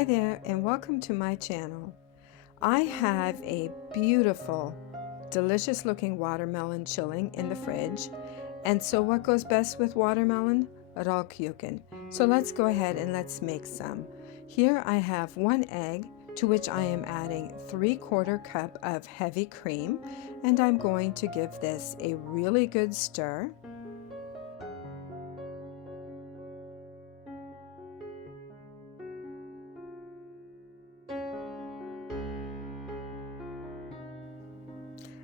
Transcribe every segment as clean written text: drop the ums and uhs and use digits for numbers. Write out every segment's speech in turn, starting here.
Hi there and welcome to my channel. I have a beautiful, delicious looking watermelon chilling in the fridge. And so what goes best with watermelon? Rollkuchen. So let's go ahead and let's make some. Here I have 1 egg to which I am adding 3/4 cup of heavy cream, and I'm going to give this a really good stir.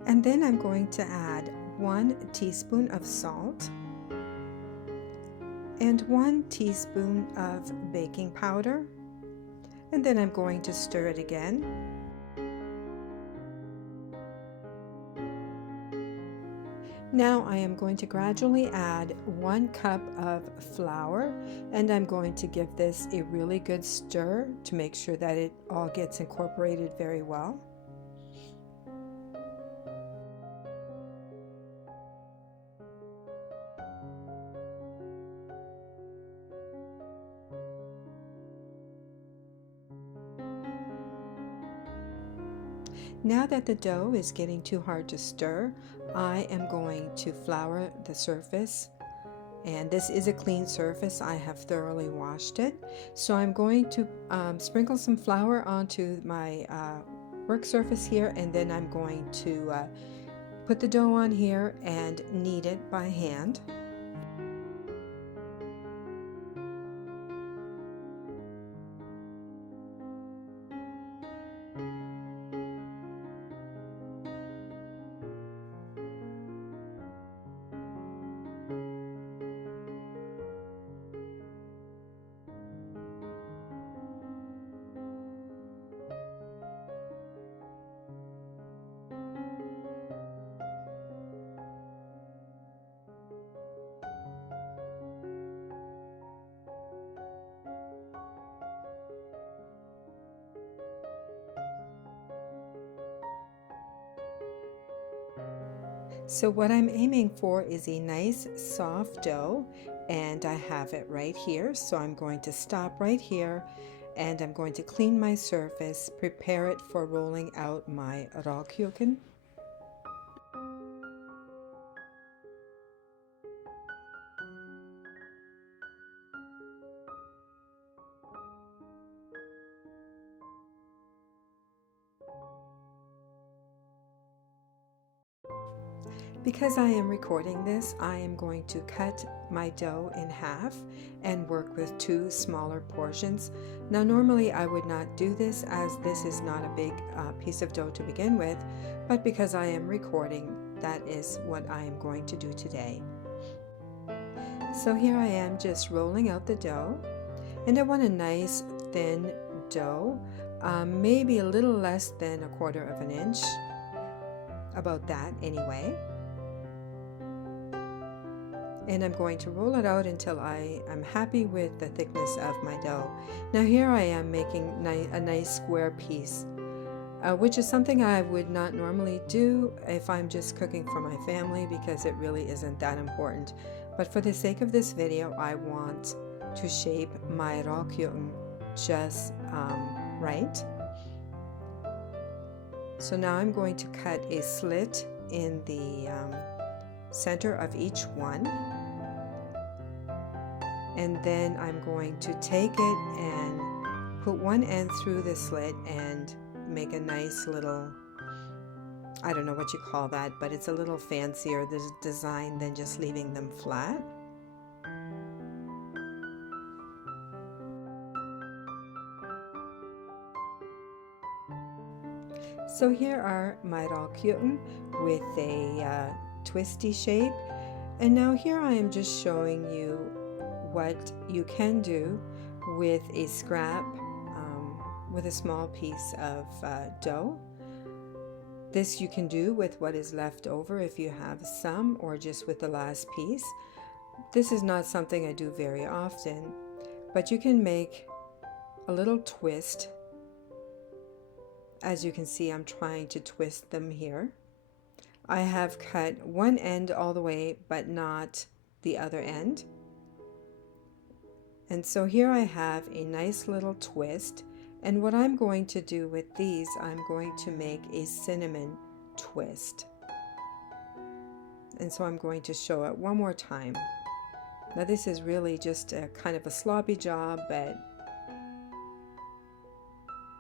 And then I'm going to add 1 teaspoon of salt and 1 teaspoon of baking powder. And then I'm going to stir it again. Now I am going to gradually add 1 cup of flour, and I'm going to give this a really good stir to make sure that it all gets incorporated very well. Now that the dough is getting too hard to stir, I am going to flour the surface. And this is a clean surface. I have thoroughly washed it. So I'm going to sprinkle some flour onto my work surface here, and then I'm going to put the dough on here and knead it by hand. So what I'm aiming for is a nice soft dough, and I have it right here. So I'm going to stop right here, and I'm going to clean my surface, prepare it for rolling out my Rollkuchen. Because I am recording this, I am going to cut my dough in half and work with 2 smaller portions. Now normally I would not do this, as this is not a big piece of dough to begin with, but because I am recording, that is what I am going to do today. So here I am just rolling out the dough, and I want a nice thin dough, maybe a little less than 1/4 of an inch, about that anyway. And I'm going to roll it out until I am happy with the thickness of my dough. Now here I am making a nice square piece, which is something I would not normally do if I'm just cooking for my family, because it really isn't that important. But for the sake of this video, I want to shape my Rollkuchen just right. So now I'm going to cut a slit in the center of each one, and then I'm going to take it and put one end through the slit and make a nice little, I don't know what you call that, but it's a little fancier design than just leaving them flat. So here are my Rollkuchen with a twisty shape, and now here I am just showing you what you can do with a scrap, with a small piece of dough. This you can do with what is left over if you have some, or just with the last piece. This is not something I do very often, but you can make a little twist. As you can see, I'm trying to twist them here. I have cut one end all the way, but not the other end. And so here I have a nice little twist, And what I'm going to do with these, I'm going to make a cinnamon twist. And so I'm going to show it one more time. Now this is really just a kind of a sloppy job, but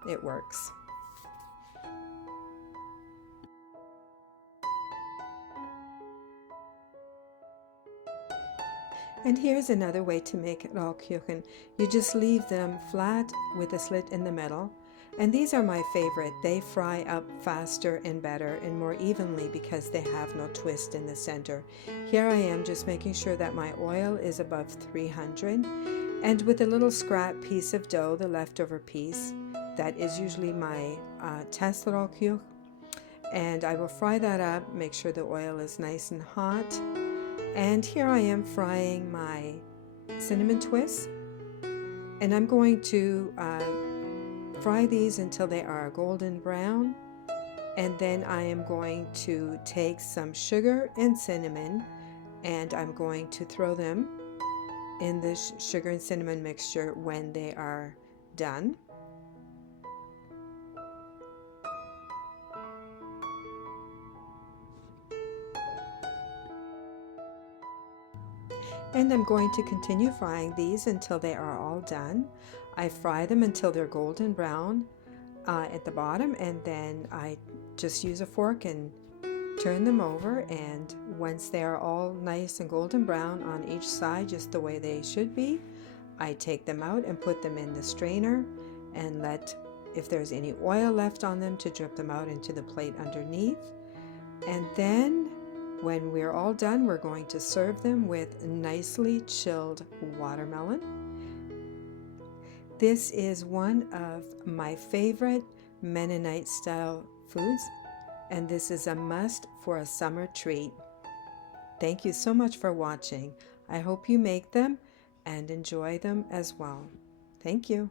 it works. And here's another way to make Rollkuchen. You just leave them flat with a slit in the middle. And these are my favorite. They fry up faster and better and more evenly because they have no twist in the center. Here I am just making sure that my oil is above 300. And with a little scrap piece of dough, the leftover piece, that is usually my test Rollkuchen. And I will fry that up, make sure the oil is nice and hot. And here I am frying my cinnamon twists. And I'm going to fry these until they are golden brown, and then I am going to take some sugar and cinnamon and I'm going to throw them in the sugar and cinnamon mixture when they are done. And I'm going to continue frying these until they are all done. I fry them until they're golden brown at the bottom, and then I just use a fork and turn them over, and once they are all nice and golden brown on each side, just the way they should be, I take them out and put them in the strainer and let, if there's any oil left on them, to drip them out into the plate underneath. And then when we're all done, we're going to serve them with nicely chilled watermelon. This is one of my favorite Mennonite style foods, and this is a must for a summer treat. Thank you so much for watching. I hope you make them and enjoy them as well. Thank you.